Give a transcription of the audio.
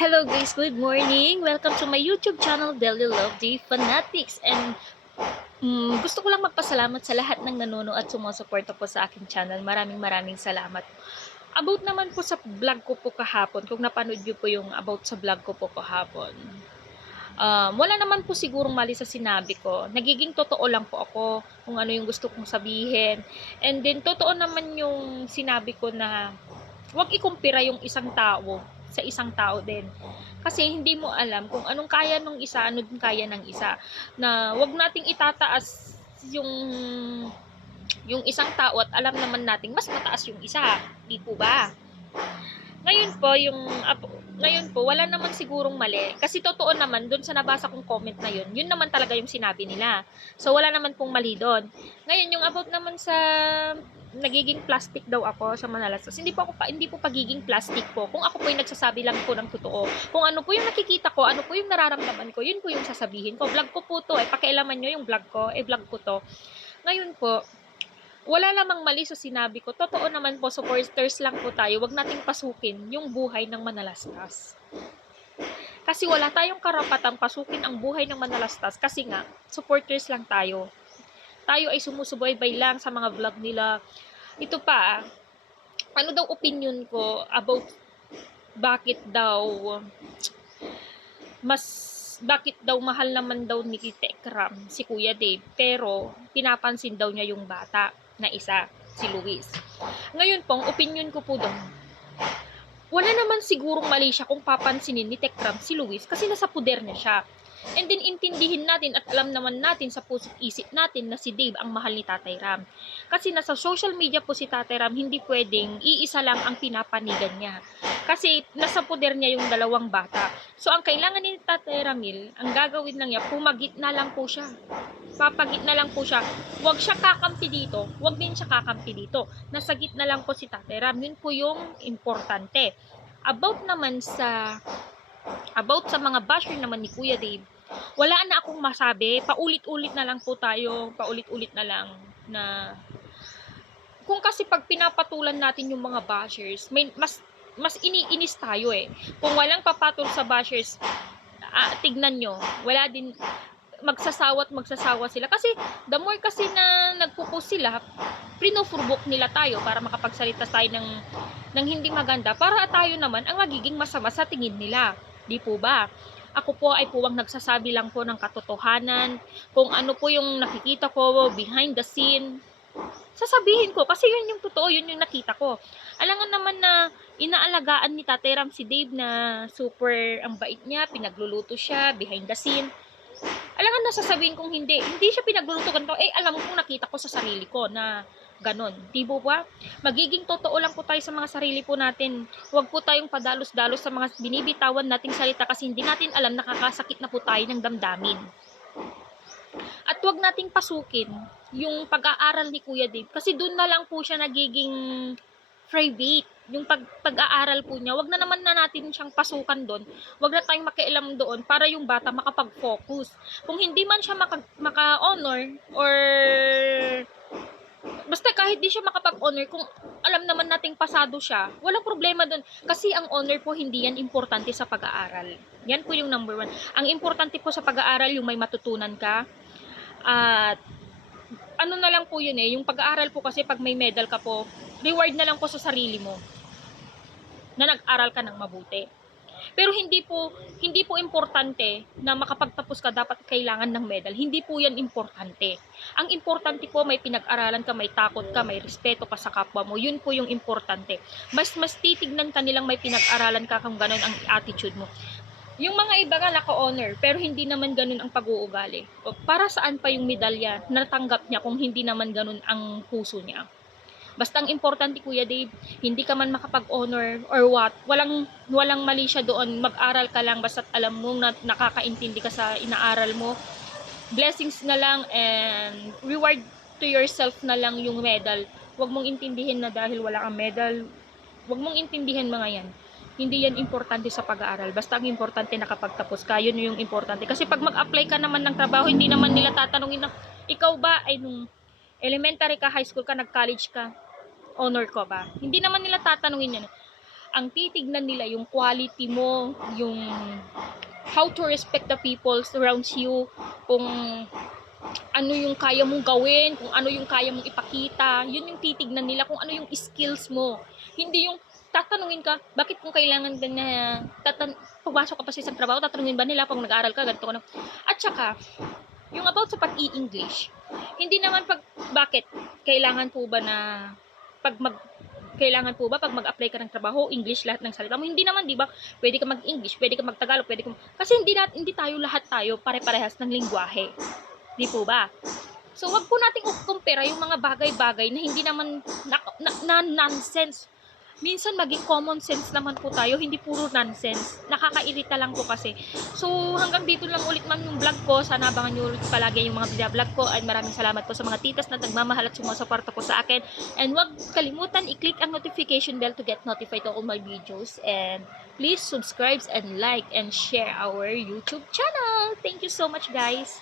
Hello guys, good morning! Welcome to my YouTube channel, Daily Love Day Fanatics. And mm, gusto ko lang magpasalamat sa lahat ng nanono at sumusuporta po sa aking channel. Maraming maraming salamat. About naman po sa vlog ko po kahapon, kung napanood niyo po yung about sa vlog ko po kahapon. Um, wala naman po sigurong mali sa sinabi ko. Nagiging totoo lang po ako kung ano yung gusto kong sabihin. And then, totoo naman yung sinabi ko na huwag ikumpira yung isang tao sa isang tao din. Kasi hindi mo alam kung anong kaya ng isa, ano din kaya ng isa. Na wag nating itataas yung yung isang tao at alam naman nating mas mataas yung isa. Di po ba? Ngayon po, yung ngayon po, wala naman sigurong mali. Kasi totoo naman, dun sa nabasa kong comment na yun, yun naman talaga yung sinabi nila. So, wala naman pong mali doon. Ngayon, yung about naman sa nagiging plastic daw ako sa Manalastas. Hindi po ako pa, hindi po pagiging plastic po. Kung ako po yung nagsasabi lang po ng totoo. Kung ano po yung nakikita ko, ano po yung nararamdaman ko, yun po yung sasabihin ko. Vlog ko po to, eh, pakialaman nyo yung vlog ko, eh, vlog ko to. Ngayon po, wala namang mali sa sinabi ko. Totoo naman po, supporters lang po tayo. Huwag nating pasukin yung buhay ng Manalastas. Kasi wala tayong karapatang pasukin ang buhay ng Manalastas kasi nga, supporters lang tayo tayo ay sumusubaybay lang sa mga vlog nila. Ito pa, ano daw opinion ko about bakit daw mas bakit daw mahal naman daw ni Tekram si Kuya Dave pero pinapansin daw niya yung bata na isa si Luis. Ngayon pong opinion ko po doon wala naman sigurong mali siya kung papansinin ni Tekram si Luis kasi nasa puder niya siya. And then intindihin natin at alam naman natin sa puso't isip natin na si Dave ang mahal ni Tatay Ram. Kasi nasa social media po si Tatay Ram, hindi pwedeng iisa lang ang pinapanigan niya. Kasi nasa poder niya yung dalawang bata. So ang kailangan ni Tatay Ramil, ang gagawin lang niya, pumagit na lang po siya. Papagit na lang po siya. Huwag siya kakampi dito, huwag din siya kakampi dito. Nasa gitna lang po si Tatay Ram. Yun po yung importante. About naman sa about sa mga basher naman ni Kuya Dave, wala na akong masabi. Paulit-ulit na lang po tayo. Paulit-ulit na lang na kung kasi pag pinapatulan natin yung mga bashers, may mas mas iniinis tayo eh. Kung walang papatol sa bashers, ah, tignan nyo, wala din magsasawa at magsasawa sila. Kasi the more kasi na nagpo-post sila, prinofurbook nila tayo para makapagsalita tayo ng, ng hindi maganda para tayo naman ang magiging masama sa tingin nila. Di po ba? Ako po ay puwang nagsasabi lang po ng katotohanan, kung ano po yung nakikita ko behind the scene. Sasabihin ko, kasi yun yung totoo, yun yung nakita ko. Alangan naman na inaalagaan ni Tatay Ram si Dave na super ang bait niya, pinagluluto siya behind the scene. Alangan na sasabihin kong hindi, hindi siya pinagluluto ganito, eh alam kong nakita ko sa sarili ko na ganon. Di po ba? Magiging totoo lang po tayo sa mga sarili po natin. Huwag po tayong padalos-dalos sa mga binibitawan nating salita kasi hindi natin alam nakakasakit na po tayo ng damdamin. At huwag nating pasukin yung pag-aaral ni Kuya Dave kasi doon na lang po siya nagiging private. Yung pag, pag-aaral po niya, wag na naman na natin siyang pasukan doon. Wag na tayong makialam doon para yung bata makapag-focus. Kung hindi man siya maka, maka-honor or kahit di siya makapag-honor, kung alam naman nating pasado siya, walang problema doon. Kasi ang honor po, hindi yan importante sa pag-aaral. Yan po yung number one. Ang importante po sa pag-aaral, yung may matutunan ka. At ano na lang po yun eh, yung pag-aaral po kasi pag may medal ka po, reward na lang po sa sarili mo na nag-aral ka ng mabuti. Pero hindi po hindi po importante na makapagtapos ka dapat kailangan ng medal. Hindi po 'yan importante. Ang importante po may pinag-aralan ka, may takot ka, may respeto ka sa kapwa mo. 'Yun po yung importante. Mas mas titignan ka nilang may pinag-aralan ka kung ganun ang attitude mo. Yung mga iba nga naka-honor, pero hindi naman ganun ang pag-uugali. Para saan pa yung medalya na natanggap niya kung hindi naman ganun ang puso niya? Basta ang importante Kuya Dave, hindi ka man makapag-honor or what, walang walang mali siya doon. Mag-aral ka lang basta alam mo na nakakaintindi ka sa inaaral mo. Blessings na lang and reward to yourself na lang yung medal. Huwag mong intindihin na dahil wala kang medal, huwag mong intindihin mga yan. Hindi yan importante sa pag-aaral. Basta ang importante nakapagtapos ka, yun yung importante. Kasi pag mag-apply ka naman ng trabaho, hindi naman nila tatanungin na, ikaw ba ay nung elementary ka, high school ka, nag-college ka, honor ko ba? Hindi naman nila tatanungin yan. Ang titignan nila yung quality mo, yung how to respect the people around you, kung ano yung kaya mong gawin, kung ano yung kaya mong ipakita, yun yung titignan nila, kung ano yung skills mo. Hindi yung tatanungin ka, bakit kung kailangan ka na, tatan pumasok ka pa sa isang trabaho, tatanungin ba nila pag nag-aaral ka, ganito ka na. At saka, yung about sa pag-i-English, hindi naman pag, bakit, kailangan po ba na, pag mag, kailangan po ba pag mag-apply ka ng trabaho, English lahat ng salita mo? Hindi naman, di ba? Pwede ka mag-English, pwede ka mag-Tagalog, pwede ka Kasi hindi, nat, hindi tayo lahat tayo pare-parehas ng lingwahe. Di po ba? So, wag po nating kumpara yung mga bagay-bagay na hindi naman na, na, na nonsense. Minsan maging common sense naman po tayo, hindi puro nonsense. Nakakairita lang po kasi. So, hanggang dito lang ulit man yung vlog ko. Sana abangan nyo ulit palagi yung mga vlog ko. And maraming salamat po sa mga titas na nagmamahal at sumusuporta po sa akin. And wag kalimutan i-click ang notification bell to get notified of all my videos. And please subscribe and like and share our YouTube channel. Thank you so much guys.